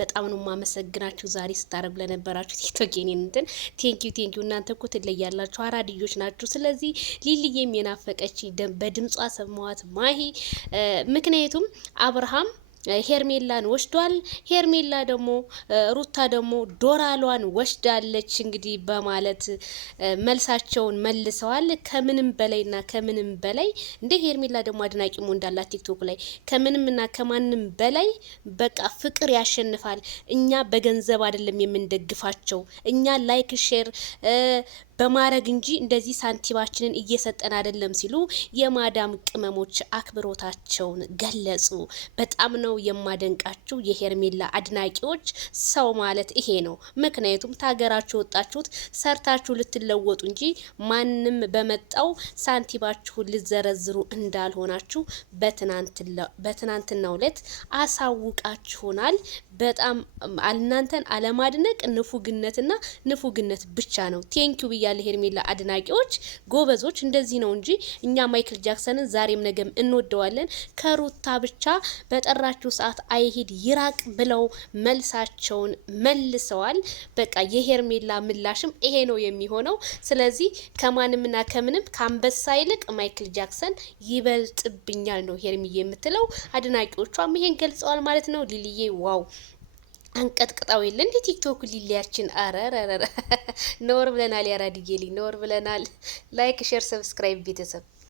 በጣም ነው ማመሰግናችሁ ዛሬ ስታረጉ ለነበራችሁ ቲክቶክ የኔን እንትን ቴንኪዩ እናንተ እኮ ትለያላችሁ አራድዮች ናችሁ። ስለዚህ ሊሊዬም የናፈቀች በድምጿ ሰማዋት ማሂ ምክንያቱም አብርሃም ሄርሜላን ወስዷል። ሄርሜላ ደግሞ ሩታ ደግሞ ዶራሏን ወስዳለች እንግዲህ በማለት መልሳቸውን መልሰዋል። ከምንም በላይና ከምንም በላይ እንደ ሄርሜላ ደግሞ አድናቂ ሞ እንዳላት ቲክቶክ ላይ ከምንምና ከማንም በላይ በቃ ፍቅር ያሸንፋል። እኛ በገንዘብ አይደለም የምንደግፋቸው እኛ ላይክ ሼር በማረግ እንጂ እንደዚህ ሳንቲባችንን እየሰጠን አይደለም ሲሉ የማዳም ቅመሞች አክብሮታቸውን ገለጹ። በጣም ነው የማደንቃችሁ የሄርሜላ አድናቂዎች። ሰው ማለት ይሄ ነው። ምክንያቱም ታገራችሁ ወጣችሁት ሰርታችሁ ልትለወጡ እንጂ ማንም በመጣው ሳንቲባችሁን ልዘረዝሩ እንዳልሆናችሁ በትናንትናው ዕለት አሳውቃችሁናል። በጣም እናንተን አለማድነቅ ንፉግነትና ንፉግነት ብቻ ነው። ቴንኪዩ ብያለሁ ሄርሜላ አድናቂዎች ጎበዞች። እንደዚህ ነው እንጂ እኛ ማይክል ጃክሰንን ዛሬም ነገም እንወደዋለን። ከሩታ ብቻ በጠራችሁ ሰዓት አይሂድ ይራቅ ብለው መልሳቸውን መልሰዋል። በቃ የሄርሜላ ምላሽም ይሄ ነው የሚሆነው። ስለዚህ ከማንምና ከምንም ከአንበሳ ይልቅ ማይክል ጃክሰን ይበልጥብኛል ነው ሄርሚዬ የምትለው። አድናቂዎቿም ይሄን ገልጸዋል ማለት ነው። ሊሊዬ ዋው አንቀጥቅጣው የለ እንዴ ቲክቶክ ሊሊያችን። አረረረ ኖር ብለናል። ያራድዬ ኖር ብለናል። ላይክ ሼር ሰብስክራይብ ቤተሰብ